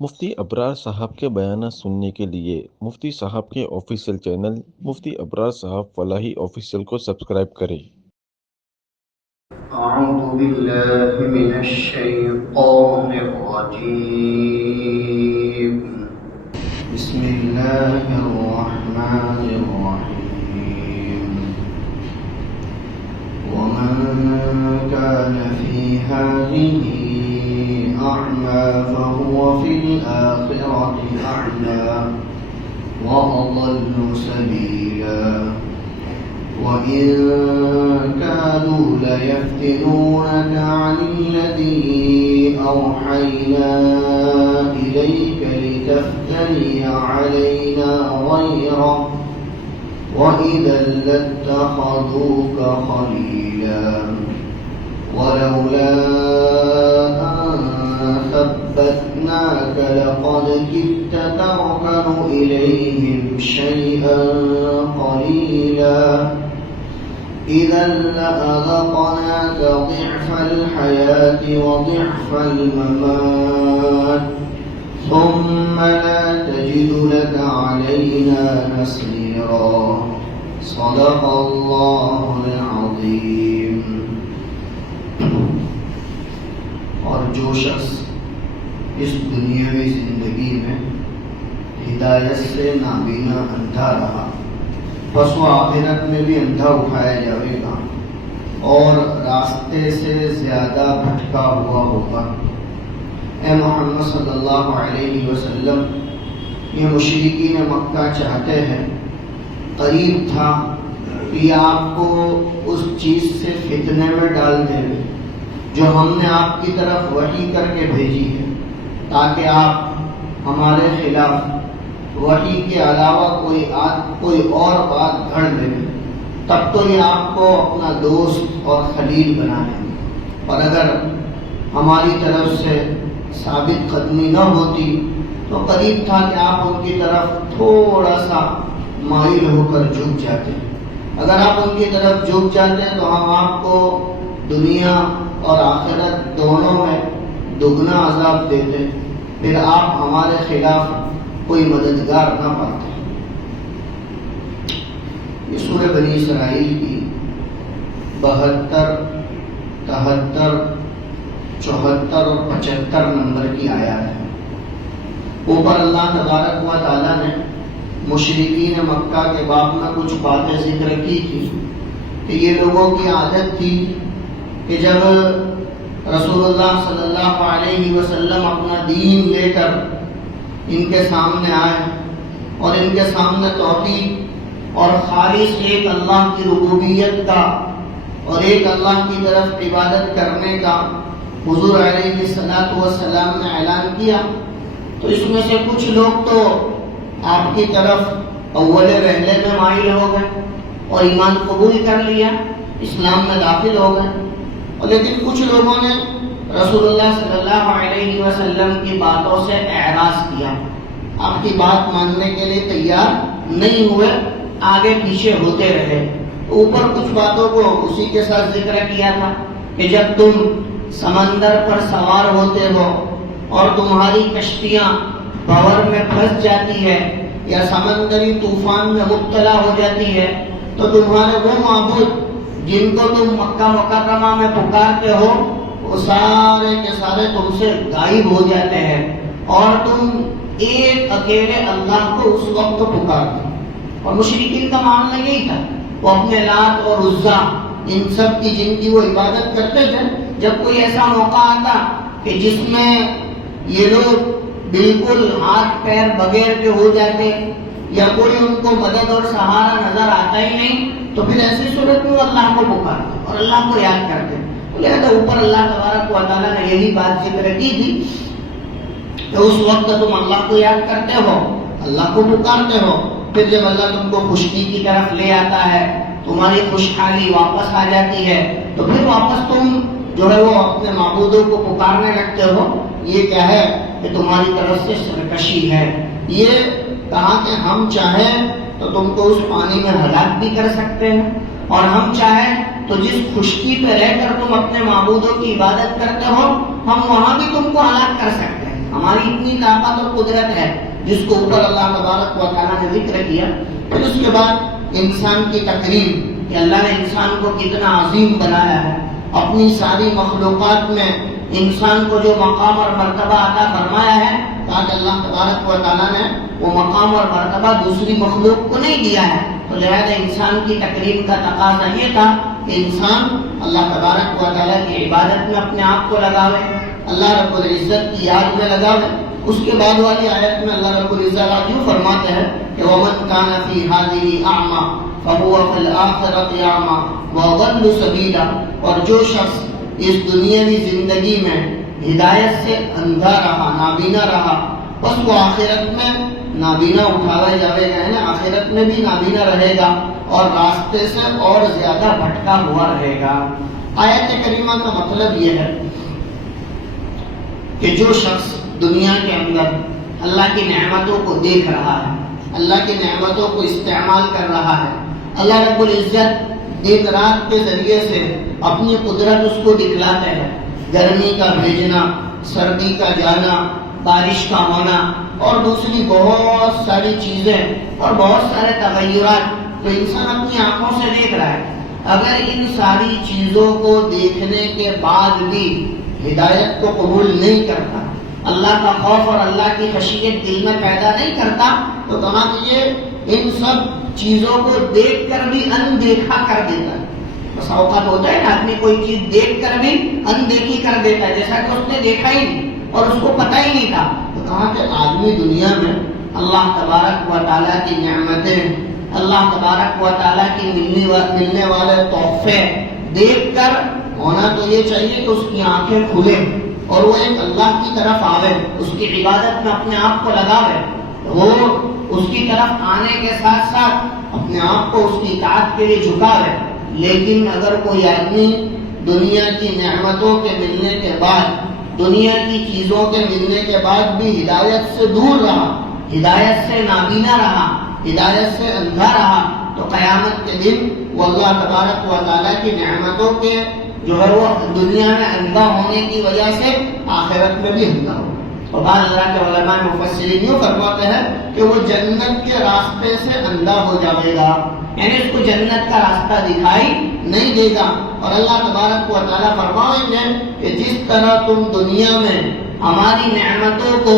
مفتی ابرار صاحب کے بیانات سننے کے لیے مفتی صاحب کے آفیشیل چینل مفتی ابرار صاحب فلاحی آفیشیل کو سبسکرائب کریں۔ اعوذ باللہ من الشیطان الرجیم بسم اللہ الرحمن الرحیم ومن كان في هذه أعمى فهو في الآخرة أعمى وأضل سبيلا وإن كانوا ليفتنونك عن الذي أوحينا إليك لتفتري علينا غيره وإذا لاتخذوك خليلا ولولا أن ثبتناك لقد كدت تركن إليهم شيئا قليلا إذا لأذقناك ضعف الحياة وضعف الممات ثم لا تجد لك علينا نصيرا صدق الله العظيم۔ اور جو شخص اس دنیاوی زندگی میں ہدایت سے نابینا اندھا رہا بس وہ آخرت میں بھی اندھا اٹھایا جائے گا اور راستے سے زیادہ بھٹکا ہوا ہوگا۔ اے محمد صلی اللہ علیہ وسلم، یہ مشرکین مکہ چاہتے ہیں، قریب تھا کہ آپ کو اس چیز سے فتنے میں ڈال دیں جو ہم نے آپ کی طرف وحی کر کے بھیجی ہے، تاکہ آپ ہمارے خلاف وحی کے علاوہ کوئی اور بات گھڑ لیں، تب تو یہ آپ کو اپنا دوست اور خلیل بنا لیں گے، اور اگر ہماری طرف سے ثابت قدمی نہ ہوتی تو قریب تھا کہ آپ ان کی طرف تھوڑا سا مائل ہو کر جھک جاتے۔ اگر آپ ان کی طرف جھک جاتے تو ہم آپ کو دنیا اور آخرت دونوں میں دگنا عذاب دیتے، پھر آپ ہمارے خلاف کوئی مددگار نہ پاتے۔ یہ سورہ بنی اسرائیل کی 72، 73، 74 اور 75 نمبر کی آیات ہے۔ اوپر اللہ تبارک و تعالیٰ نے مشرکین مکہ کے باب میں کچھ باتیں ذکر کی تھی کہ یہ لوگوں کی عادت تھی کہ جب رسول اللہ صلی اللہ علیہ وسلم اپنا دین لے کر ان کے سامنے آئے اور ان کے سامنے توحید اور خالص ایک اللہ کی ربوبیت کا اور ایک اللہ کی طرف عبادت کرنے کا حضور علیہ السلام نے اعلان کیا، تو اس میں سے کچھ لوگ تو آپ کی طرف اول وہلے میں مائل ہو گئے اور ایمان قبول کر لیا، اسلام میں داخل ہو گئے، اور لیکن کچھ لوگوں نے رسول اللہ صلی اللہ علیہ وسلم کی باتوں سے اعراض کیا، آپ کی بات ماننے کے لیے تیار نہیں ہوئے، آگے پیچھے ہوتے رہے۔ اوپر کچھ باتوں کو اسی کے ساتھ ذکر کیا تھا کہ جب تم سمندر پر سوار ہوتے ہو اور تمہاری کشتیاں بحر میں پھنس جاتی ہے یا سمندری طوفان میں مبتلا ہو جاتی ہے تو تمہارے وہ معبود جن کو تم مکہ مکرمہ میں پکارتے ہو وہ سارے کے سارے تم سے غائب ہو جاتے ہیں اور تم ایک اکیلے اللہ کو اس وقت پکارتے۔ اور مشرکین کا معاملہ یہی تھا، وہ اپنے لات اور عزا ان سب کی جن کی وہ عبادت کرتے تھے، جب کوئی ایسا موقع آتا کہ جس میں یہ لوگ بالکل ہاتھ پیر بغیر کے ہو جاتے یا کوئی ان کو مدد اور سہارا نظر آتا ہی نہیں، تو پھر ایسی صورت میں وہ اللہ کو پکارتے اور اللہ کو یاد کرتے۔ لہذا اوپر اللہ تبارک و تعالیٰ نے یہی بات ذکر کی تھی کہ اس وقت تم اللہ کو یاد کرتے ہو، اللہ کو پکارتے ہو، پھر جب اللہ تم کو خشکی کی طرف لے آتا ہے، تمہاری خوشحالی واپس آ جاتی ہے، تو پھر واپس تم جو ہے وہ اپنے معبودوں کو پکارنے لگتے ہو۔ یہ کیا ہے کہ تمہاری طرف سے سرکشی ہے۔ یہ کہا کہ ہم چاہیں تو تم کو اس پانی میں ہلاک بھی کر سکتے ہیں، اور ہم چاہیں تو جس خشکی پہ رہ کر تم اپنے معبودوں کی عبادت کرتے ہو ہم وہاں بھی تم کو ہلاک کر سکتے ہیں۔ ہماری اتنی طاقت اور قدرت ہے جس کو اوپر اللہ تبارک و تعالیٰ نے ذکر کیا. پھر اس کے بعد انسان کی تقریم کہ اللہ نے انسان کو کتنا عظیم بنایا ہے. اپنی ساری مخلوقات میں انسان کو جو مقام اور مرتبہ عطا فرمایا ہے تاکہ اللہ تبارک و تعالیٰ نے وہ مقام اور مرتبہ دوسری مخلوق کو نہیں دیا ہے. تو لہذا انسان کی تقریم کا تقاضا یہ تھا کہ انسان اللہ تبارک و تعالیٰ کی عبادت میں اپنے آپ کو لگاوے, اللہ رب العزت کی یاد میں لگاوے. اس کے بعد والی آیت میں اللہ رب العزت یوں فرماتے ہیں کہ وَمَنْ كَانَ فِي هَذِهِ أَعْمَى فَهُوَ فِي الْآخِرَةِ أَعْمَى وَأَضَلُّ سَبِيلًا. اور جو شخص اس دنیاوی زندگی میں ہدایت سے اندھا رہا, نابینا رہا, بس وہ آخرت میں نابینا اٹھاوے جاوے گا, نا آخرت میں بھی نابینا رہے گا اور راستے سے اور زیادہ بھٹکا ہوا رہے گا. آیت کریمہ کا مطلب یہ ہے کہ جو شخص دنیا کے اندر اللہ کی نعمتوں کو دیکھ رہا ہے, اللہ کی نعمتوں کو استعمال کر رہا ہے, اللہ رب العزت دن رات کے ذریعے سے اپنی قدرت اس کو دکھلاتے ہیں. گرمی کا بھیجنا, سردی کا جانا, بارش کا ہونا اور دوسری بہت ساری چیزیں اور بہت سارے تغیرات تو انسان اپنی آنکھوں سے دیکھ رہا ہے. اگر ان ساری چیزوں کو دیکھنے کے بعد بھی ہدایت کو قبول نہیں کرتا, اللہ کا خوف اور اللہ کی خشیت دل میں پیدا نہیں کرتا, تو کہاں کہ یہ ان سب چیزوں کو دیکھ کر بھی اندیکھا کر دیتا ہے. بس اوقات ہوتا ہے نا آدمی کوئی چیز دیکھ کر بھی اندیکھی کر دیتا ہے جیسا کہ اس نے دیکھا ہی نہیں اور اس کو پتہ ہی نہیں تھا. تو کہا کہ آدمی دنیا میں اللہ تبارک و تعالیٰ کی نعمتیں, اللہ تبارک و تعالیٰ کی ملنے والے تحفے دیکھ کر ہونا تو یہ چاہیے کہ اس کی آنکھیں کھلے اور وہ ایک اللہ کی طرف آوے, اس کی عبادت میں اپنے آپ کو لگاوے, وہ اس کی طرف آنے کے ساتھ ساتھ اپنے آپ کو اس کی اطاعت کے لیے جھکاوے. لیکن اگر کوئی آدمی دنیا کی نعمتوں کے ملنے کے بعد, دنیا کی چیزوں کے ملنے کے بعد بھی ہدایت سے دور رہا, ہدایت سے نابینا رہا, ہدایت سے اندھا رہا, تو قیامت کے دن وہ اللہ تبارک و تعالیٰ کی نعمتوں کے جو ہے وہ دنیا میں اندھا ہونے کی وجہ سے آخرت میں بھی اندھا ہو. اور بعض اللہ کے علماء مفسرین یوں فرماتے ہیں کہ وہ جنت کے راستے سے اندھا ہو جائے گا, یعنی اس کو جنت کا راستہ دکھائی نہیں دے گا. اور اللہ تبارک و تعالیٰ فرمائیں گے کہ جس طرح تم دنیا میں ہماری نعمتوں کو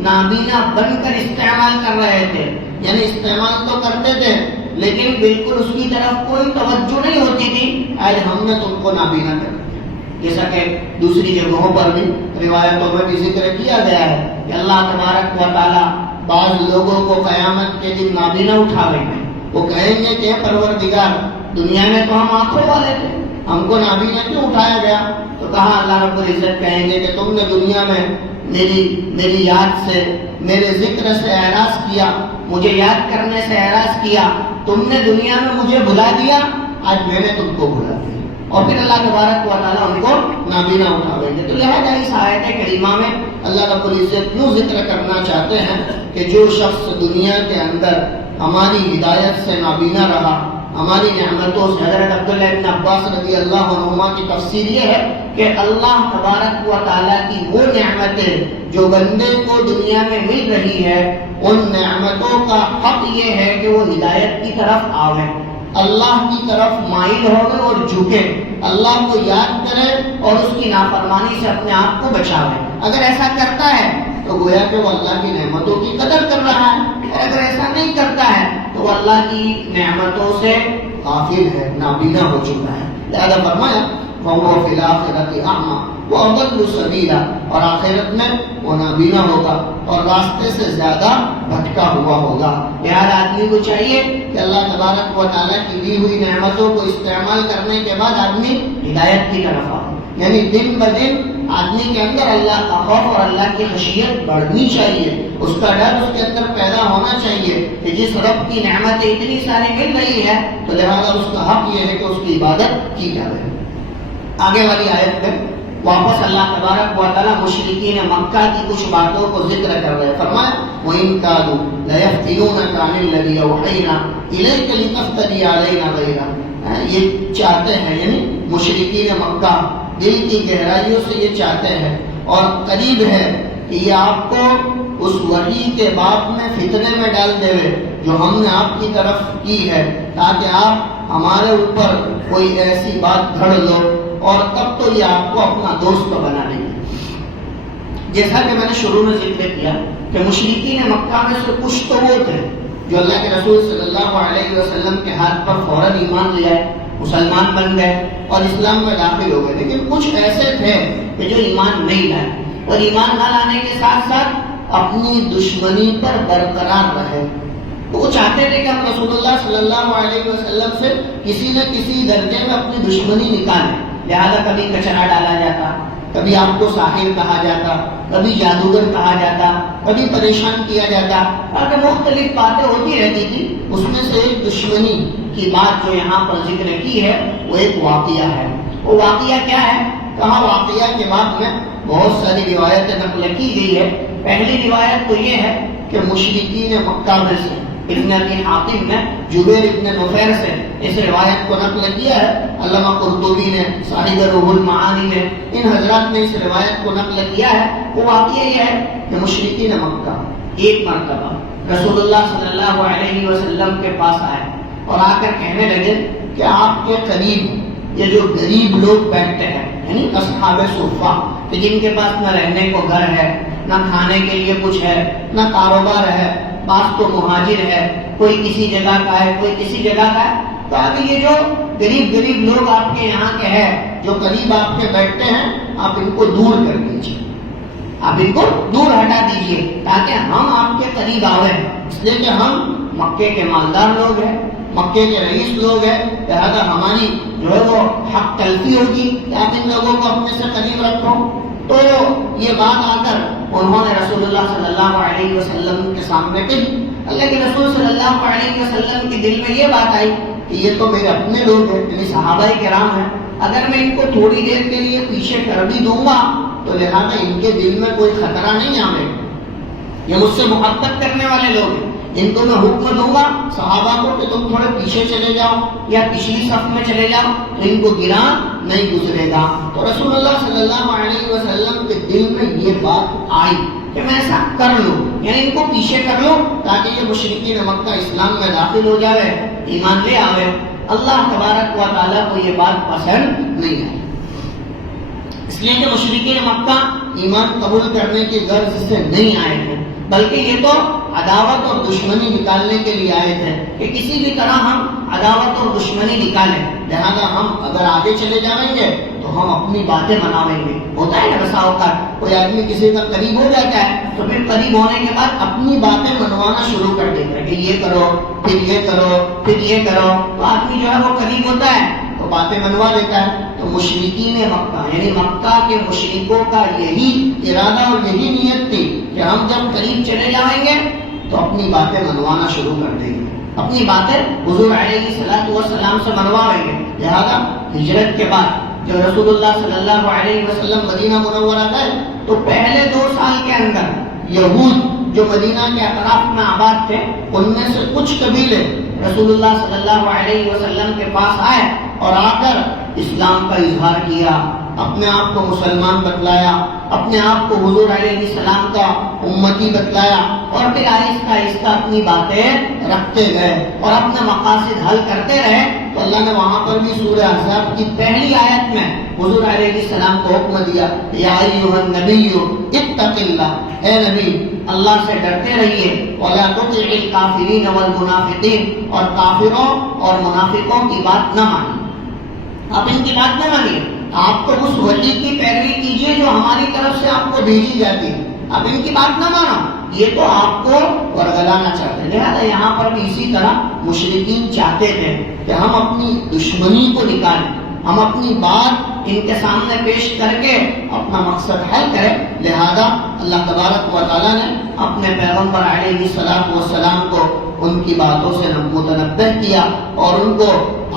نابینا بن کر استعمال کر رہے تھے, یعنی استعمال تو کرتے تھے لیکن بالکل اس کی طرف کوئی توجہ نہیں ہوتی تھی, آج ہم نے تم کو نابینا کر دیا. جیسا کہ دوسری جگہوں پر بھی روایتوں میں بھی ذکر کیا گیا ہے کہ اللہ تبارک و تعالیٰ بعض لوگوں کو قیامت کے دن نابینا اٹھاوے گے. وہ کہیں گے کہ پروردگار دنیا میں تو ہم آنکھوں والے تھے, ہم کو نابینا کیوں اٹھایا گیا؟ تو کہا اللہ رب العزت کہیں گے کہ تم نے دنیا میں میری یاد سے, میرے ذکر سے اعراض کیا, مجھے یاد کرنے سے اعراض کیا, تم نے دنیا میں مجھے بھلا دیا, آج میں نے تم کو بھلا دیا. اور پھر اللہ تبارک و تعالیٰ ان کو نابینا اٹھاویں گے. تو لہذا اس آیت کریمہ میں اللہ رب العزت یوں ذکر کرنا چاہتے ہیں کہ جو شخص دنیا کے اندر ہماری ہدایت سے نابینا رہا, ہماری نعمتوں سے, حضرت عبداللہ ابن عباس رضی اللہ عنہما کی تفسیر یہ ہے کہ اللہ تبارک و تعالیٰ کی وہ نعمتیں جو بندے کو دنیا میں مل رہی ہے, ان نعمتوں کا حق یہ ہے کہ وہ ہدایت کی طرف آوے, اللہ کی طرف مائل ہوئے اور جھکے, اللہ کو یاد کرے اور اس کی نافرمانی سے اپنے آپ کو بچاوے. اگر ایسا کرتا ہے تو گویا کہ وہ اللہ کی نعمتوں کی قدر کر رہا ہے, اور اگر ایسا نہیں کرتا ہے تو وہ اللہ کی نعمتوں سے غافل ہے, نابینا ہو چکا ہے. لہذا فرمایا وَهُوَ فِي الْآخِرَةِ أَعْمَى وَأَضَلُّ سَبِيلًا, اور آخرت میں وہ نابینا ہوگا اور راستے سے زیادہ بھٹکا ہوا ہوگا. ہر آدمی کو چاہیے کہ اللہ تبارک و تعالیٰ کی دی ہوئی نعمتوں کو استعمال کرنے کے بعد آدمی ہدایت کی طرف آئے, یعنی دن بدن آدمی کے اندر اللہ کا خوف اور اللہ کی خشیت بڑھنی چاہیے, اس کا ڈر اس کے اندر پیدا ہونا چاہیے کہ جس رب کی نعمتیں اتنی ساری مل رہی ہے تو لہذا اس کا حق یہ ہے کہ اس کی عبادت کی جائے. آگے والی آیت میں واپس اللہ تبارک و تعالیٰ مشرکین مکہ کی کچھ باتوں کو ذکر کر رہے ہیں. فرمایا وَإِن كَادُوا لَيَفْتِنُونَكَ عَنِ الَّذِي أَوْحَيْنَا إِلَيْكَ لِتَفْتَرِيَ عَلَيْنَا غَيْرَهُ, یہ چاہتے ہیں, یعنی مشرکین مکہ دل کی گہرائیوں سے یہ چاہتے ہیں اور قریب ہے کہ یہ آپ کو اس وحی کے باب میں فتنے میں ڈال دے جو ہم نے آپ کی طرف کی ہے، تاکہ آپ ہمارے اوپر کوئی ایسی بات گھڑ لو، اور تب تو یہ آپ کو اپنا دوست بنا لیں گے۔ جیسا کہ میں نے شروع میں ذکر کیا کہ مشرکین مکہ میں سے کچھ تو وہ تھے جو اللہ کے رسول صلی اللہ علیہ وسلم کے ہاتھ پر فوراً ایمان لے آئے، مسلمان بن گئے اور اسلام میں داخل ہو گئے، لیکن کچھ ایسے تھے کہ جو ایمان نہیں لائے، اور ایمان نہ لانے کے ساتھ ساتھ اپنی دشمنی پر برقرار رہے۔ وہ چاہتے تھے کہ ہم رسول اللہ صلی اللہ علیہ وسلم سے کسی نہ کسی درجے میں اپنی دشمنی نکالیں، لہذا کبھی کچرا ڈالا جاتا، کبھی آپ کو ساحر کہا جاتا، کبھی جادوگر کہا جاتا، کبھی پریشان کیا جاتا، اور مختلف باتیں ہوتی رہتی تھی۔ اس میں سے ایک دشمنی کی بات جو یہاں پر ذکر کی ہے وہ ایک واقعہ ہے۔ وہ واقعہ کیا ہے؟ کہاں واقعہ کے بعد میں بہت ساری روایتیں نقل کی گئی ہے۔ پہلی روایت تو یہ ہے کہ مشرکین مکہ میں سے ابن ابی حاتم نے جبیر ابن نفیر سے اس روایت کو نقل کیا ہے۔ علامہ قرطبی نے، صاحب روح المعانی نے، ان حضرات نے اس روایت کو نقل کیا ہے۔ وہ واقعہ یہ ہے کہ مشرکین مکہ ایک مرتبہ رسول اللہ صلی اللہ علیہ وسلم کے پاس آئے اور آ کر کہنے لگے کہ آپ کے قریب یہ جو غریب لوگ بیٹھتے ہیں، یعنی اصحاب صفہ، کہ جن کے پاس نہ رہنے کو گھر ہے، نہ کھانے کے لیے کچھ ہے، نہ کاروبار ہے، بعض تو مہاجر ہے، کوئی کسی جگہ کا ہے، کوئی کسی جگہ کا ہے، تو ابھی یہ جو غریب لوگ آپ کے یہاں کے ہیں جو قریب آپ کے بیٹھتے ہیں، آپ ان کو دور کر دیجیے، آپ ان کو دور ہٹا دیجیے تاکہ ہم آپ کے قریب آئیں، اس لیے کہ ہم مکے کے مالدار لوگ ہیں، مکے کے رئیس لوگ ہیں، لہذا ہماری جو ہے وہ حق تلفی ہوگی کہ آپ ان لوگوں کو اپنے سے قریب رکھو۔ تو یہ بات آ کر انہوں نے رسول اللہ صلی اللہ علیہ وسلم کے سامنے کہی۔ اللہ کے رسول صلی اللہ علیہ وسلم کے دل میں یہ بات آئی کہ یہ تو میرے اپنے لوگ ہیں، یعنی صحابہ کرام ہیں، اگر میں ان کو تھوڑی دیر کے لیے پیچھے کر بھی دوں گا تو لہٰذا ان کے دل میں کوئی خطرہ نہیں آئے، یہ مجھ سے محبت کرنے والے لوگ ہیں، ان کو میں حکم دوں گا صحابہ کو کہ تم تھوڑے پیچھے چلے جاؤ یا پچھلی صف میں چلے جاؤ تو ان کو گرا نہیں گزرے گا۔ تو رسول اللہ صلی اللہ علیہ وسلم کے دل میں یہ بات آئی کہ میں ایسا کر لوں، یعنی ان کو پیچھے کر لوں تاکہ یہ مشرکین مکہ اسلام میں داخل ہو جائے، ایمان لے آوے۔ اللہ تبارک و تعالیٰ کو یہ بات پسند نہیں آئی، اس لیے کہ مشرکین مکہ ایمان قبول کرنے کی غرض سے نہیں آئے تھے، بلکہ یہ تو عداوت اور دشمنی نکالنے کے لیے آئے تھے کہ کسی بھی طرح ہم عداوت اور دشمنی نکالیں، لہذا ہم اگر آگے چلے جائیں گے تو ہم اپنی باتیں مناویں گے۔ ہوتا ہے نا بسا اوقات کوئی آدمی کسی کا قریب ہو جاتا ہے تو پھر قریب ہونے کے بعد اپنی باتیں منوانا شروع کر دیتا ہے کہ یہ کرو، پھر یہ کرو، پھر یہ کرو، تو آدمی جو ہے وہ قریب ہوتا ہے تو باتیں منوا دیتا ہے۔ تو مشرکین مکہ یعنی مکہ کے مشرکوں کا یہی ارادہ اور یہی نیت تھی کہ ہم جب قریب چلے جائیں گے تو اپنی باتیں منوانا شروع کر دیں گے، اپنی باتیں حضور علیہ الصلوۃ والسلام سے منواویں گے۔ لہذا ہجرت کے بعد جب رسول اللہ صلی اللہ علیہ وسلم مدینہ منورہ گئے تو پہلے 2 سال کے اندر یہود جو مدینہ کے اطراف میں آباد تھے ان میں سے کچھ قبیلے رسول اللہ صلی اللہ علیہ وسلم کے پاس آئے اور آ کر اسلام کا اظہار کیا، اپنے آپ کو مسلمان بتلایا، اپنے آپ کو حضور علیہ السلام کا امتی بتلایا، اور پھر آہستہ آہستہ اپنی باتیں رکھتے گئے اور اپنے مقاصد حل کرتے رہے۔ تو اللہ نے وہاں پر بھی سورہ احزاب کی پہلی آیت میں حضور علیہ السلام کو حکم دیا، یا ایھا النبی اتق اللہ، اے نبی اللہ سے ڈرتے رہیے، ولا تطع الکافرین والمنافقین، اور کافروں اور منافقوں کی بات نہ مانیے، آپ ان کی بات نہ مانیے، آپ تو اس وحی کی پیروی کیجیے جو ہماری طرف سے آپ کو بھیجی جاتی ہے، آپ ان کی بات نہ مانو، یہ تو آپ کو ورگلانا چاہتے ہیں۔ لہٰذا یہاں پر بھی اسی طرح مشرکین چاہتے تھے کہ ہم اپنی دشمنی کو نکالیں، ہم اپنی بات ان کے سامنے پیش کر کے اپنا مقصد حل کریں۔ لہذا اللہ تبارک و تعالیٰ نے اپنے پیغمبر علیہ السلام کو ان کی باتوں سے متنبہ کیا اور ان کو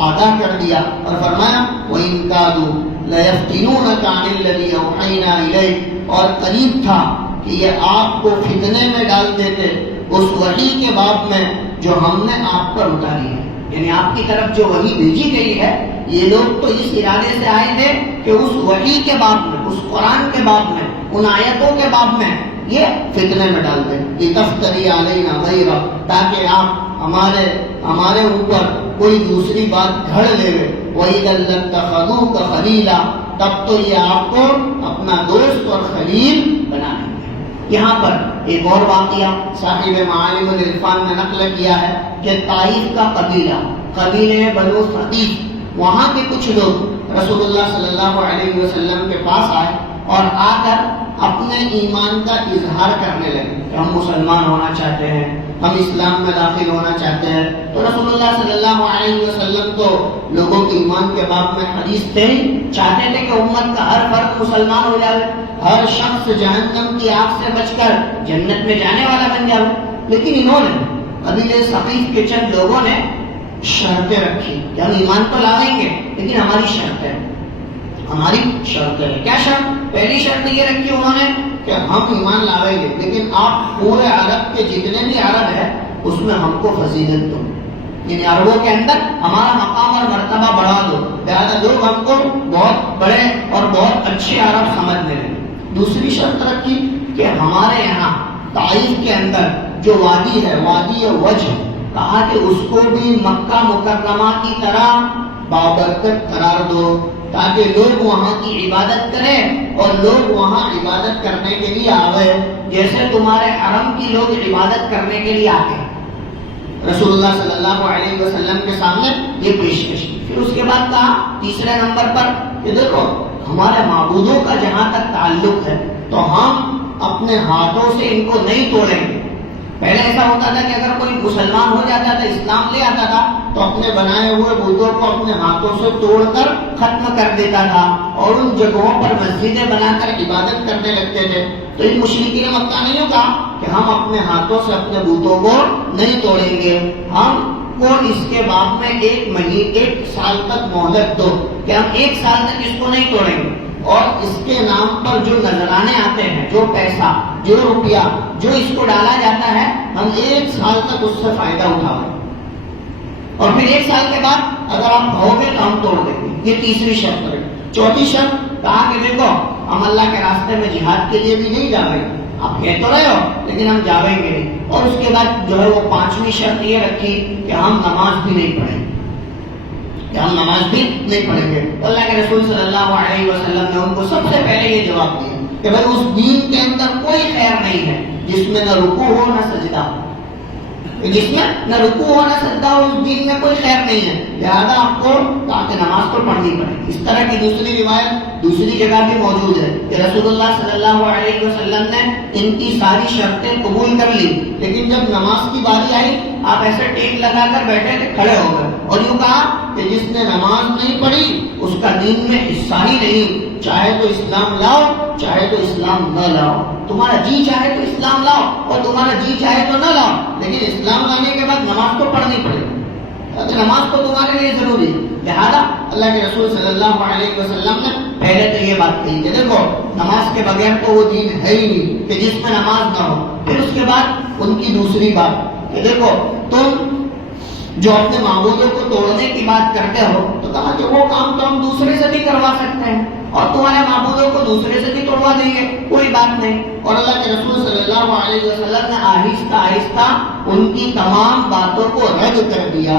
آگاہ کر دیا اور فرمایا وَإِن كَادُوا لَيَفْتِنُونَكَ عَنِ الَّذِي أَوْحَيْنَا إِلَيْكَ، اور قریب تھا کہ یہ آپ کو فتنے میں ڈال دیتے اس وحی کے باب میں جو ہم نے آپ پر اتاری ہے، یعنی آپ کی طرف جو وحی بھیجی گئی ہے، یہ لوگ تو اس ارادے سے آئے تھے کہ اس وحی کے باب میں، اس قرآن کے باب میں، ان آیتوں کے باب میں یہ فتنے میں ڈال دیں. لتفتری علینا غیرہ، تاکہ آپ ہمارے اوپر کوئی دوسری بات گھڑ لے. وَإِذًا لَاتَّخَذُوكَ خَلِيلًا، تب تو یہ آپ کو اپنا دوست اور خلیل بنا لیں گے. یہاں پر ایک اور واقعہ صاحب معالم العرفان نے نقل کیا ہے کہ طائف کا قبیلے بنو ثقیف، وہاں کے کچھ لوگ رسول اللہ صلی اللہ علیہ وسلم کے پاس آئے اور آ کر اپنے ایمان کا اظہار کرنے لگے کہ ہم مسلمان ہونا چاہتے ہیں، ہم اسلام میں داخل ہونا چاہتے ہیں. تو رسول اللہ صلی اللہ علیہ وسلم تو لوگوں کے ایمان کے باب میں حدیث تھے ہی، چاہتے تھے کہ امت کا ہر فرد مسلمان ہو جائے، ہر شخص جہنم کی آگ سے بچ کر جنت میں جانے والا بن جائے. لیکن انہوں نے قبیلے ثقیف کے چند لوگوں نے شرطیں رکھی کہ ہم ایمان تو لاویں گے لیکن ہماری شرط ہے. کیا شرط؟ پہلی شرط یہ رکھی انہوں نے کہ ہم ایمان لاویں گے لیکن آپ پورے عرب کے جتنے بھی عرب ہیں اس میں ہم کو فضیلت دو، یعنی عربوں کے اندر ہمارا مقام اور مرتبہ بڑھا دو، لہٰذا لوگ ہم کو بہت بڑے اور بہت اچھے عرب سمجھنے لگے. دوسری شرط رکھی کہ ہمارے یہاں طائف کے اندر جو وادی ہے، وادی وجہ، کہا کہ اس کو بھی مکہ مکرمہ کی طرح بابرکت قرار دو تاکہ لوگ وہاں کی عبادت کریں اور لوگ وہاں عبادت کرنے کے لیے آئے جیسے تمہارے حرم کی لوگ عبادت کرنے کے لیے آتے. رسول اللہ صلی اللہ علیہ وسلم کے سامنے یہ پیشکش کی. پھر اس کے بعد کہا تیسرے نمبر پر کہ دیکھو ہمارے معبودوں کا جہاں تک تعلق ہے تو ہم اپنے ہاتھوں سے ان کو نہیں توڑیں گے. پہلے ایسا ہوتا تھا کہ اگر کوئی مسلمان ہو جاتا تھا، اسلام لے آتا تھا تو اپنے بنائے ہوئے بتوں کو اپنے ہاتھوں سے توڑ کر ختم کر دیتا تھا اور ان جگہوں پر مسجدیں بنا کر عبادت کرنے لگتے تھے. تو ان مشرکین مکہ نے یوں کہا کہ ہم اپنے ہاتھوں سے اپنے بتوں کو نہیں توڑیں گے، ہم کو اس کے بعد میں ایک سال تک مہلت دو کہ ہم ایک سال تک اس کو نہیں توڑیں گے، اور اس کے نام پر جو نذرانے آتے ہیں، جو پیسہ، جو روپیہ جو اس کو ڈالا جاتا ہے، ہم ایک سال تک اس سے فائدہ اٹھاؤں اور پھر ایک سال کے بعد اگر آپ کہو گے تو ہم توڑ دیں گے. یہ تیسری شرط ہے. چوتھی شرط کہا کہ دیکھو ہم اللہ کے راستے میں جہاد کے لیے بھی نہیں جا رہے، آپ کہہ تو رہے ہو لیکن ہم جاویں گے نہیں. اور اس کے بعد جو ہے وہ پانچویں شرط یہ رکھی کہ ہم نماز بھی نہیں پڑھیں گے، اللہ کے رسول صلی اللہ علیہ وسلم نے ان کو سب سے پہلے یہ جواب دیا کہ بھائی اس دین کے اندر کوئی خیر نہیں ہے جس میں نہ رکوع ہو نہ سجدہ ہو، جس میں نہ رکوع ہو نہ سجدہ ہو، اس دین میں کوئی خیر نہیں ہے. لہذا آپ کو تاکہ نماز تو پڑھنی پڑے. اس طرح کی دوسری روایت دوسری جگہ بھی موجود ہے کہ رسول اللہ صلی اللہ علیہ وسلم نے ان کی ساری شرطیں قبول کر لی، لیکن جب نماز کی باری آئی آپ ایسے ٹیک لگا کر بیٹھے تھے، کھڑے ہو گئے اور یوں کہا کہ جس نے نماز نہیں پڑھی اس کا دین میں حصہ ہی نہیں، چاہے تو اسلام لاؤ چاہے تو اسلام نہ لاؤ. تمہارا جی چاہے تو اسلام لاؤ اور تمہارا جی چاہے تو نہ لاؤ، لیکن اسلام لانے کے بعد نماز تو پڑھنی پڑے گی. نماز تو تمہارے لیے ضروری ہے. لہذا اللہ کے رسول صلی اللہ علیہ وسلم نے پہلے تو یہ بات کہی کہ دیکھو نماز کے بغیر تو وہ دین ہے ہی نہیں کہ جس میں نماز نہ ہو. پھر اس کے بعد ان کی دوسری بات کہ دیکھو تم جو اپنے معبودوں کو توڑنے کی بات کرتے ہو تو کہا کہ وہ کام تو ہم دوسرے سے بھی کروا سکتے ہیں اور تمہارے معبودوں کو دوسرے سے بھی توڑوا دیں گے، کوئی بات نہیں. اور اللہ کے رسول صلی اللہ علیہ وسلم نے آہستہ آہستہ ان کی تمام باتوں کو رد کر دیا،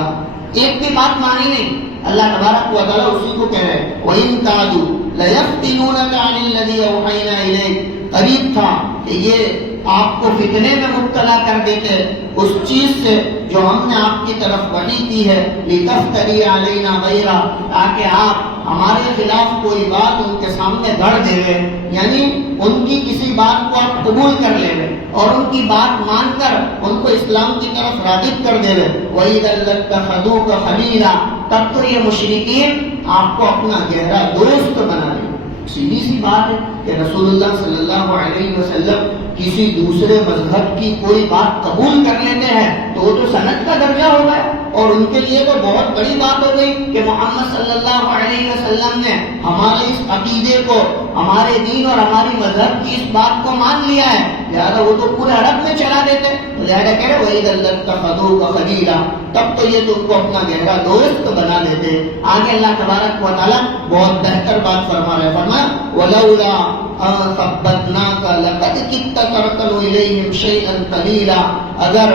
ایک بھی بات مانی نہیں. اللہ تبارک و تعالیٰ اسی کو کہہ رہے ہیں وَإِن كَادُوا لَيَفْتِنُونَكَ عَنِ الَّذِي أَوْحَيْنَا إِلَيْكَ. قریب تھا کہ یہ آپ کو فتنے میں مبتلا کر دیتے اس چیز سے جو ہم نے آپ کی طرف وحی کی ہے، لِتَفْتَرِيَ عَلَيْنَا غَيْرًا، تاکہ آپ ہمارے خلاف کوئی بات ان کے سامنے گھڑ دے گئے، یعنی ان کی کسی بات کو آپ قبول کر لے گئے اور ان کی بات مان کر ان کو اسلام کی طرف راغب کر دے گئے. وَإِذًا لَاتَّخَذُوكَ خَلِيلًا، تب تو یہ مشرکین آپ کو اپنا گہرا دوست بنا لیں. سیدھی سی بات ہے کہ رسول اللہ صلی اللہ علیہ وسلم کسی دوسرے مذہب کی کوئی بات قبول کر لیتے ہیں تو وہ تو سند کا درجہ ہو گیا اور ان کے لیے تو بہت بڑی بات ہو گئی کہ محمد صلی اللہ علیہ وسلم نے ہمارے اس عقیدے کو، ہمارے دین اور ہماری مذہب کی اس بات کو مان لیا ہے. لہٰذا وہ تو پورے عرب میں چلا دیتے. لہٰذا کہہ رہے وَإِذًا لَاتَّخَذُوكَ خَلِيلًا، تب تو یہ تم کو اپنا گہرا دوست بنا لیتے. آگے اللہ تبارک و تعالیٰ بہت بہتر بات فرما رہے، فرمایا وَلَوْلَا ثبتناک لقد کدت ترکن الیہم شیئا قلیلا، اگر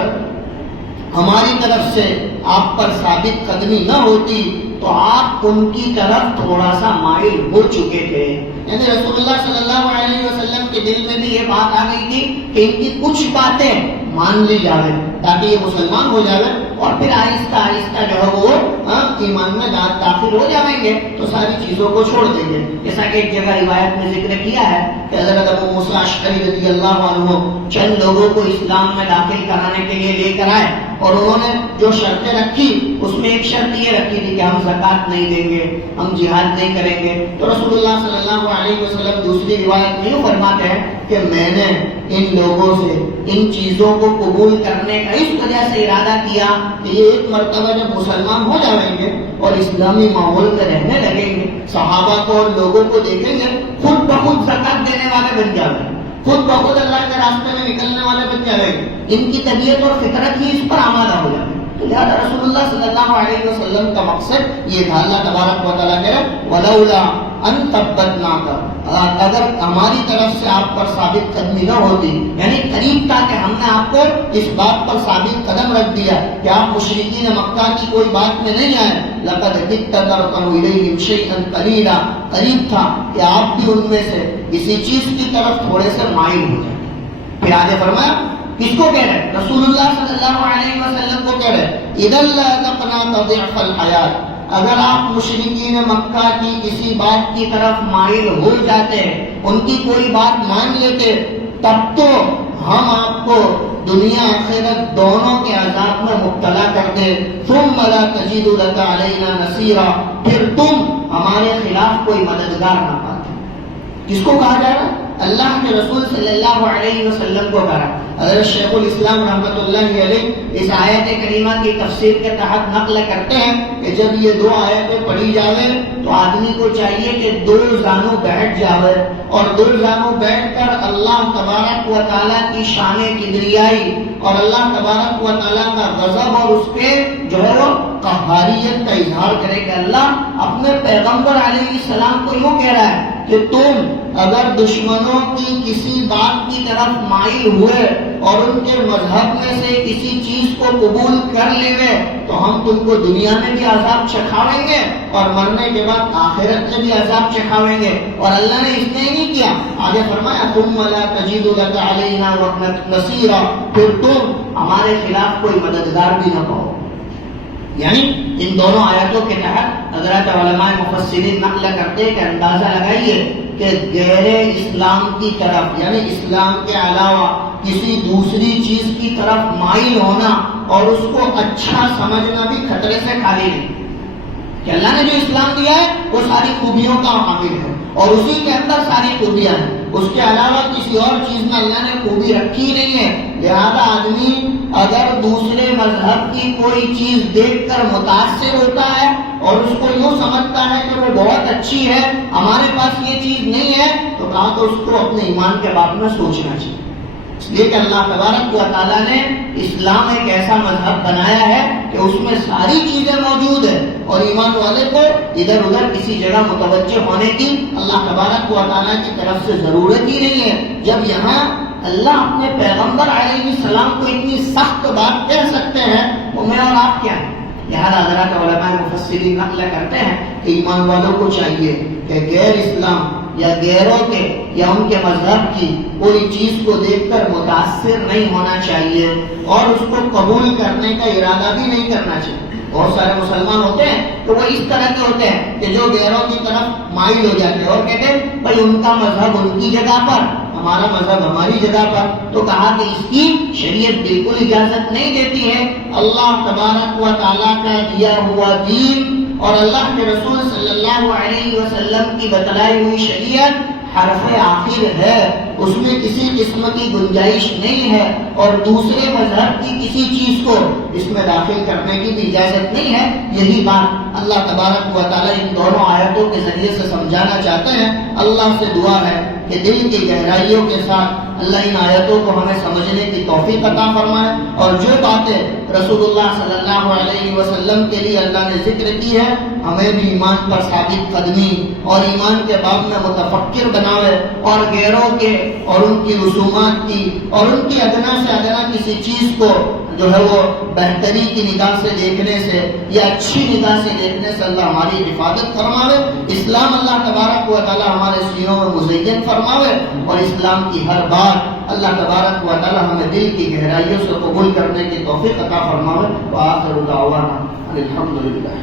ہماری طرف سے آپ پر ثابت قدمی نہ ہوتی تو آپ ان کی طرف تھوڑا سا مائل ہو چکے تھے۔ یعنی رسول اللہ صلی اللہ علیہ وسلم کے دل میں بھی یہ بات آ گئی تھی کہ ان کی کچھ باتیں مان لی جاوے تاکہ یہ مسلمان ہو جاوے، اور پھر آہستہ آہستہ جو ہے وہ ایمان میں داخل ہو جائیں گے تو ساری چیزوں کو چھوڑ دیں گے۔ جیسا کہ ایک جگہ روایت میں ذکر کیا ہے کہ حضرت ابو موسیٰ اشعری رضی اللہ عنہ چند لوگوں کو اسلام میں داخل کرانے کے لیے لے کر آئے، اور انہوں نے جو شرطیں رکھی اس میں ایک شرط یہ رکھی تھی کہ ہم زکوٰۃ نہیں دیں گے، ہم جہاد نہیں کریں گے۔ تو رسول اللہ صلی اللہ علیہ وسلم دوسری روایت میں یوں فرماتے ہیں کہ میں نے ان لوگوں سے ان چیزوں کو قبول کرنے کا اس وجہ سے ارادہ کیا کہ یہ ایک مرتبہ جب مسلمان ہو جائیں گے اور اسلامی ماحول میں رہنے لگیں گے، صحابہ کو اور لوگوں کو دیکھیں گے، خود بخود زکوٰۃ دینے والے بن جائیں گے، خود بخود اللہ کے راستے میں نکلنے والے بن جائیں گے، ان کی طبیعت اور فطرت ہی اس پر آمادہ ہو جائے گی۔ لہذا رسول اللہ صلی اللہ علیہ وسلم کا مقصد یہ تھا، اللہ تبارک و تعالیٰ کہہ رہے وَلَوْلَا أَن ثَبَّتْنَاكَ، اگر ہماری طرف سے آپ پر ثابت قدمی نہ ہوتی، یعنی قریب تھا کہ ہم نے آپ کو اس بات پر ثابت قدم رکھ دیا کہ آپ مشرکین مکہ کی کوئی بات میں نہیں آئے، لَقَدْ كِدتَّ تَرْكَنُ إِلَيْهِمْ شَيْئًا قَلِيلًا، قریب تھا کہ آپ بھی ان میں سے کسی چیز کی طرف تھوڑے سے مائل ہو جائیں۔ پھر آگے فرمایا کس کو کہہ رہے؟ رسول اللہ صلی اللہ علیہ وسلم کو کہہ رہے اِذًا لَأَذَقْنَاكَ ضِعْفَ الْحَيَاةِ، اگر آپ مشرکین مکہ کی کسی بات کی طرف مائل ہو جاتے، ان کی کوئی بات مان لیتے، تب تو ہم آپ کو دنیا آخرت دونوں کے عذاب میں مبتلا کر دے، ثم لا تجد لك علينا نصيرا، پھر تم ہمارے خلاف کوئی مددگار نہ پاتے۔ کس کو کہا جا رہا ہے؟ اللہ کے رسول صلی اللہ علیہ وسلم کو کہا۔ حضرت شیخ الاسلام رحمۃ اللہ علیہ اس آیت کریمہ کی تفسیر کے تحت نقل کرتے ہیں کہ جب یہ دو آیتیں پڑھی جاوے تو آدمی کو چاہیے کہ دو زانوں بیٹھ جاوے، اور دو زانوں بیٹھ کر اللہ تبارک و تعالیٰ کی شان کبریائی اور اللہ تبارک و تعالیٰ کا غضب اور اس پہ جو ہے وہ قہاریت کا اظہار کرے کہ اللہ اپنے پیغمبر علیہ السلام کو یوں کہہ رہا ہے کہ تم اگر دشمنوں کی کسی بات کی طرف مائل ہوئے اور ان کے مذہب میں سے کسی چیز کو قبول کر لیوے تو ہم تم کو دنیا میں بھی عذاب چکھاویں گے اور مرنے کے بعد آخرت میں بھی عذاب چکھاویں گے۔ اور اللہ نے اس نے ہی نہیں کیا، آگے فرمایا ثم لا تجد لك علينا نصيرا، پھر تم ہمارے خلاف کوئی مددگار بھی نہ پاؤ۔ یعنی ان دونوں آیتوں کے تحت حضرات علماء مفسرین نقل کرتے کہ اندازہ لگائیے کہ غیر اسلام کی طرف یعنی اسلام کے علاوہ کسی دوسری چیز کی طرف مائل ہونا اور اس کو اچھا سمجھنا بھی خطرے سے خالی نہیں، کہ اللہ نے جو اسلام دیا ہے وہ ساری خوبیوں کا حامل ہے اور اسی کے اندر ساری خوبیاں ہیں، اس کے علاوہ کسی اور چیز میں اللہ نے خوبی رکھی نہیں ہے۔ لہذا آدمی اگر دوسرے مذہب کی کوئی چیز دیکھ کر متاثر ہوتا ہے اور اس کو یوں سمجھتا ہے کہ وہ بہت اچھی ہے، ہمارے پاس یہ چیز نہیں ہے، تو کہا تو اس کو اپنے ایمان کے بارے میں سوچنا چاہیے، اس لیے کہ اللہ تبارک و تعالیٰ نے اسلام ایک ایسا مذہب بنایا ہے کہ اس میں ساری چیزیں موجود ہیں اور ایمان والے کو ادھر ادھر کسی جگہ متوجہ ہونے کی اللہ تبارک و تعالیٰ کی طرف سے ضرورت ہی نہیں ہے۔ جب یہاں اللہ اپنے پیغمبر علیہ السلام کو اتنی سخت بات کہہ سکتے ہیں تو میں اور آپ کیا ہیں؟ لہذا حضرات علماء مفسرین نقل کرتے ہیں کہ ایمان والوں کو چاہیے کہ غیر اسلام یا غیروں کے یا ان کے مذہب کی کوئی چیز کو دیکھ کر متاثر نہیں ہونا چاہیے اور اس کو قبول کرنے کا ارادہ بھی نہیں کرنا چاہیے۔ بہت سارے مسلمان ہوتے ہیں تو وہ اس طرح کے ہوتے ہیں کہ جو غیروں کی طرف مائل ہو جاتے ہیں اور کہتے ہیں بھائی ان کا مذہب ان کی جگہ پر، ہمارا مذہب ہماری جگہ پر، تو کہا کہ اس کی شریعت بالکل اجازت نہیں دیتی ہے۔ اللہ تبارک و تعالیٰ کا دیا ہوا دین اور اللہ کے رسول صلی اللہ علیہ وسلم کی بتلائی ہوئی شریعت حرف آخر ہے، اس میں کسی قسم کی گنجائش نہیں ہے اور دوسرے مذہب کی کسی چیز کو اس میں داخل کرنے کی بھی اجازت نہیں ہے۔ یہی بات اللہ تبارک و تعالیٰ ان دونوں آیتوں کے ذریعے سے سمجھانا چاہتے ہیں۔ اللہ سے دعا ہے کہ دل کی گہرائیوں کے ساتھ اللہ ان آیتوں کو ہمیں سمجھنے کی توفیق عطا فرمائے اور جو باتیں رسول اللہ صلی اللہ علیہ وسلم کے لیے اللہ نے ذکر کی ہے ہمیں بھی ایمان پر ثابت قدمی اور ایمان کے باب میں متفکر بناوے، اور غیروں کے اور ان کی رسومات کی اور ان کی ادنا سے ادنا کسی چیز کو جو ہے وہ بہتری کی نگاہ سے دیکھنے سے یا اچھی نگاہ سے دیکھنے سے اللہ ہماری حفاظت فرماوے۔ اسلام اللہ تبارک و تعالی ہمارے سینوں میں مزین فرماوے، اور اسلام کی ہر بات اللہ تبارک و تعالی ہمیں دل کی گہرائیوں سے قبول کرنے کی توفیق عطا فرماوے۔ وآخر دعوانا الحمدللہ۔